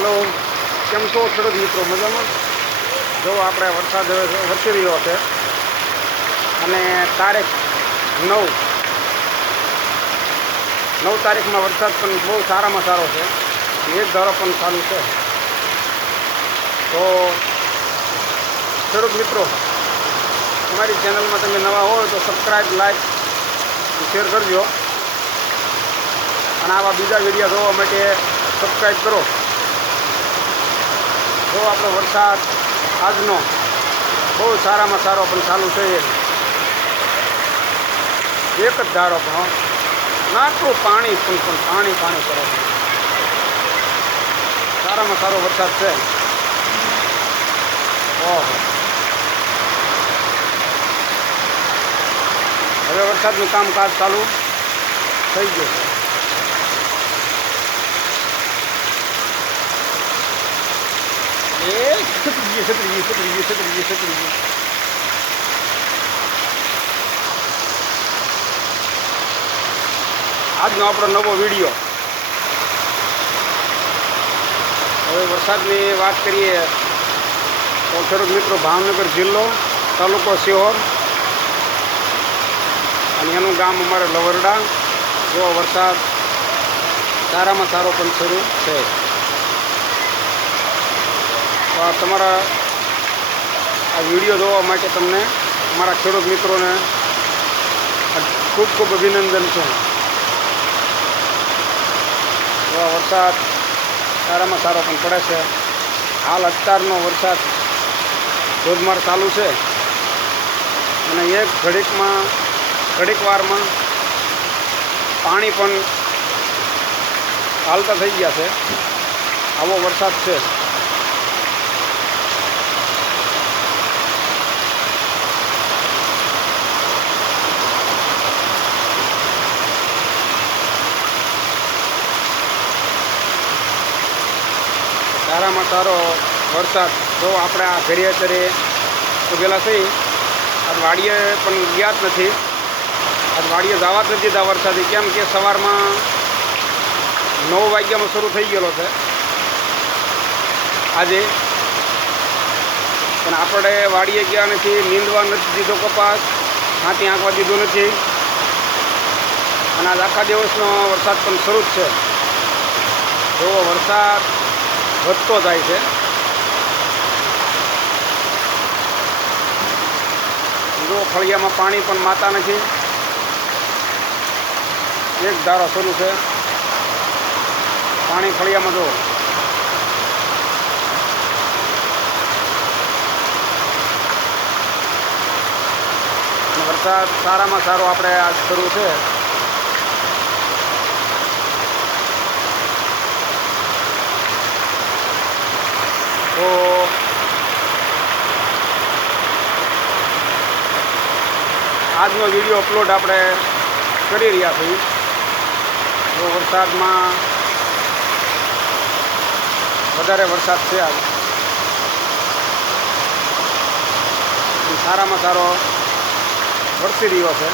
Hello, કેમ છો ખેડૂત મિત્રો? મજામાં? જો આપણે વરસાદ વરસી રહ્યો છે. અને તારીખ નવ. નવ તારીખમાં વરસાદ પણ બહુ સારામાં સારો છે. એક ધારો પણ ચાલુ છે. તો ખેડૂત મિત્રો, અમારી ચેનલમાં તમે નવા હોય તો સબસ્ક્રાઈબ લાઈક શેર કરજો. અને આવા બીજા વીડિયો જોવા માટે સબસ્ક્રાઈબ કરો. જો આપણો વરસાદ આજનો બહુ સારામાં સારો પણ ચાલુ છે એક જ ધારો પણ. નાટલું પાણી પણ પણ પાણી પાણી કરે સારામાં સારો વરસાદ છે. ઓહો. હવે વરસાદનું કામકાજ ચાલુ થઈ ગયું. છે એ છત્રી ગઈ છત્રી ગઈ છત્રી ગઈ છત્રી ગઈ આજનો આપણો નવો વીડિયો. હવે વરસાદની વાત કરીએ તો ખેડૂત મિત્રો, ભાવનગર જિલ્લો, તાલુકો સિહોર, અને એનું ગામ અમારે લવરડા. જો વરસાદ સારામાં સારો પણ શરૂ છે. તમારા આ વીડિયો જોવા માટે તમને અમારા ખેડૂત મિત્રોને ખૂબ ખૂબ અભિનંદન છે. એવા વરસાદ સારામાં સારો પણ પડે છે. હાલ અત્યારનો વરસાદ ધોધમાર ચાલુ છે. અને એક ઘડીકમાં ઘડીક વારમાં પાણી પણ હાલતા થઈ ગયા છે. આવો વરસાદ છે. સારામાં સારો વરસાદ. જો આપણે આ ઘડીએ અત્યારે ઉભેલા થઈ આજ વાડીએ પણ ગયા જ નથી. આજ વાડીએ જવા જ નથી દીધા વરસાદે. કેમ કે સવારમાં નવ વાગ્યામાં શરૂ થઈ ગયેલો છે. આજે. પણ આપણે વાડીએ ગયા નથી, નીંદવા નથી દીધો કપાસ, હાથી આંકવા દીધો નથી. અને આજ આખા દિવસનો વરસાદ પણ શરૂ જ છે. જો વરસાદ વધતો જાય છે. જો ફળિયામાં પાણી પણ માતા નથી. એક ધારો શરૂ છે. પાણી ફળિયામાં જો વરસાદ સારામાં સારો આપણે આજ શરૂ છે તો આજનો વીડિયો અપલોડ આપણે કરી રહ્યા છીએ. તો વરસાદમાં વધારે વરસાદ છે આજ. સારામાં સારો વરસી રહ્યો છે.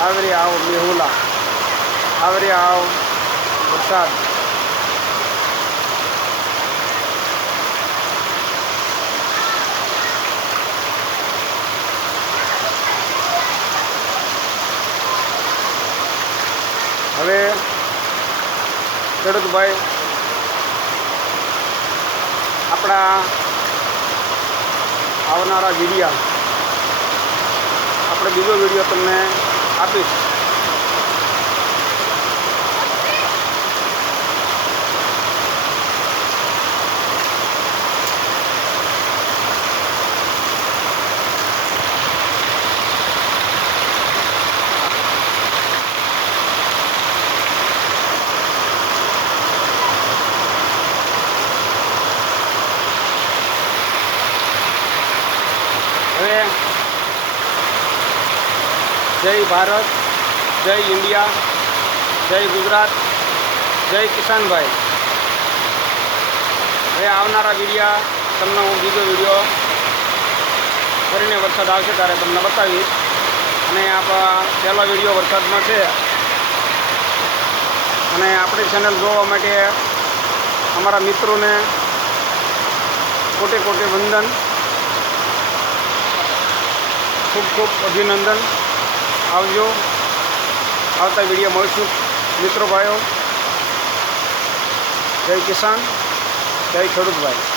આવરી આવ મેહુલા. આવરી આવ વરસાદ હવે ખેડૂતભાઈ આપણા આવનારા વિડીયા. આપણે બીજો વીડિયો તમને આપીશ હવે જય ભારત, જય ઇન્ડિયા, જય ગુજરાત, જય કિસાનભાઈ. હવે આવનારા વિડીયા તમને હું બીજો વીડિયો કરીને વરસાદ આવશે ત્યારે તમને બતાવીશ. અને આપણા પહેલો વીડિયો વરસાદમાં છે. અને આપણી ચેનલ જોવા માટે અમારા મિત્રોને કોટે કોટે વંદન, ખૂબ ખૂબ અભિનંદન. આવજો. આવતા વીડિયો મળશું. મિત્રો ભાઈઓ જય કિસાન જય ખેડૂત ભાઈ.